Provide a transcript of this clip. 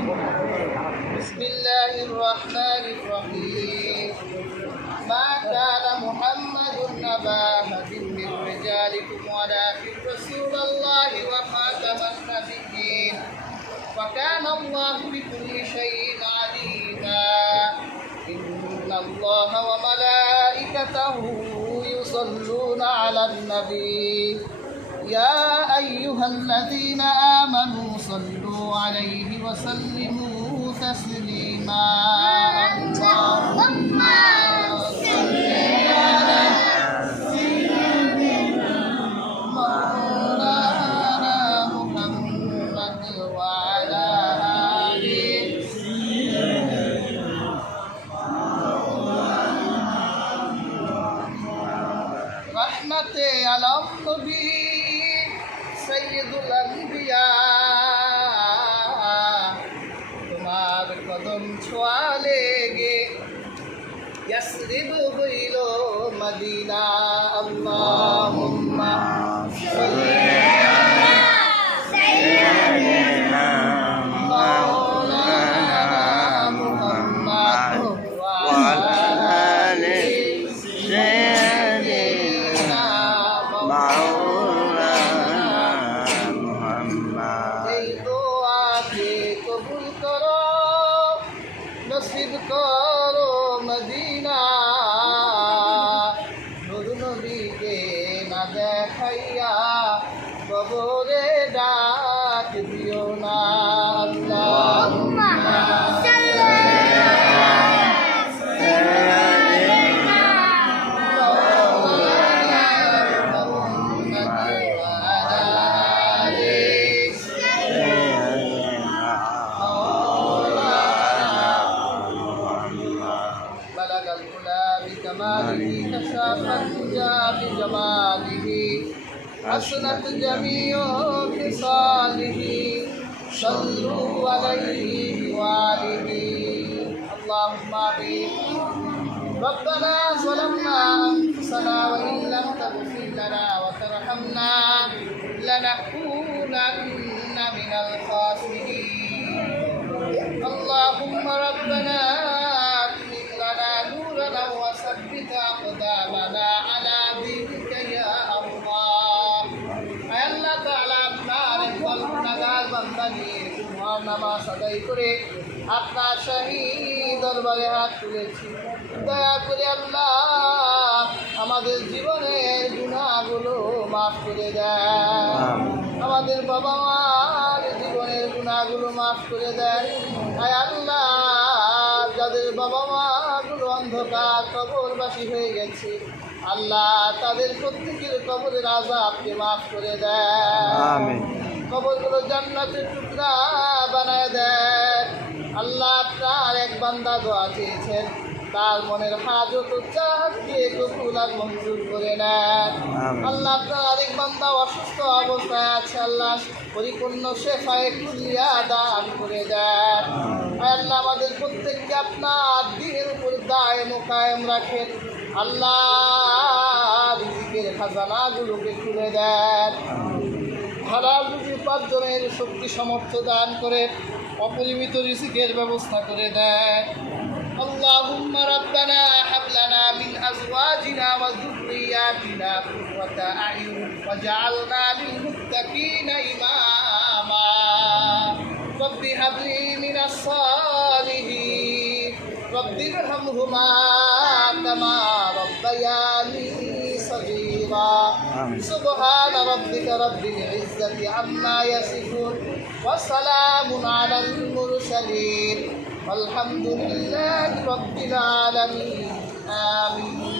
بسم الله الرحمن الرحيم ما كان محمد أبا أحد من رجالكم ولكن رسول الله وخاتم النبيين وكان الله بكل شيء عليما إن الله وملائكته يصلون على النبي يا أيها الذين آمنوا صلوا عليه وسلموا تسليما اللهم صل على سيدنا مولانا محمد وعلى آله رحمة على النبي সৈয়দুল আম্বিয়া তোমার কদম ছোঁয়া লেগে ইয়াসরিব হইল মদিনা আল্লাহুম্মা সাল্লি আলা সাইয়্যিদিনা মাওলানা মুহাম্মদ ওয়া আলা আলি সাইয়্যিদিনা কবুল করো নসিব করো মদিনা নূর নবীকে না দেখাইয়া কবরে ডাক দিও না আল্লাহুম্মা সাল্লি আলা সাইয়্যিদিনা মাওলানা মুহাম্মদ ওয়া আলা بلغ العلا بكماله كشف الدجى بجماله حسنت جميع خصاله صلوا عليه وآله اللهم آمين ربنا ظلمنا أنفسنا وإن لم تغفر لنا وترحمنا لنكونن من الخاسرين اللهم ربنا وثبت أقدامنا على دينك يا الله আল্লাহ তাআলা আপনার একদল গুনাহগার বান্দা নিয়ে জুমার নামাজ আদায় করে আপনার শাহী দরবারে হাত তুলেছি দয়া করে আল্লাহ আমাদের জীবনের গুনাহগুলো মাফ করে দেন আমাদের বাবা মার জীবনের গুনাহগুলো মাফ করে দেন আল্লাহ যাদের বাবা মা অন্ধকার কবরবাসী হয়ে গেছে আল্লাহ তাদের প্রত্যেকের কবরের আযাবকে মাফ করে দেন কবরগুলো জান্নাতের টুকরা বানায় দেন আল্লাহ আপনার এক বান্দা দোয়া চেয়েছেন তার মনের হাজত চাহিয়ে কবুল আর মঞ্জুর করে নেন আল্লাহ আপনার আরেক বান্দা অসুস্থ অবস্থায় আছে আল্লাহ পরিপূর্ণ শেফায়ে কুল্লিয়া দান করে দেন আল্লাহ আমাদের প্রত্যেককে আপনার দ্বীনের উপর দায়েম ও কায়েম রাখেন আল্লাহ রিজিকের খাজানাগুলোকে খুলে দেন হালাল রুজি উপার্জনের শক্তি সামর্থ্য দান করে অপরিমিত রিজিকের ব্যবস্থা করে দেন اللهم ربنا هب لنا من أزواجنا وذرياتنا قرة أعين واجعلنا للمتقين إماما رب هب لي من الصالحين رب ارحمهما كما ربياني صغيرا سبحان ربك رب العزة عما يصفون وسلام على المرسلين والحمد لله رب العالمين آمين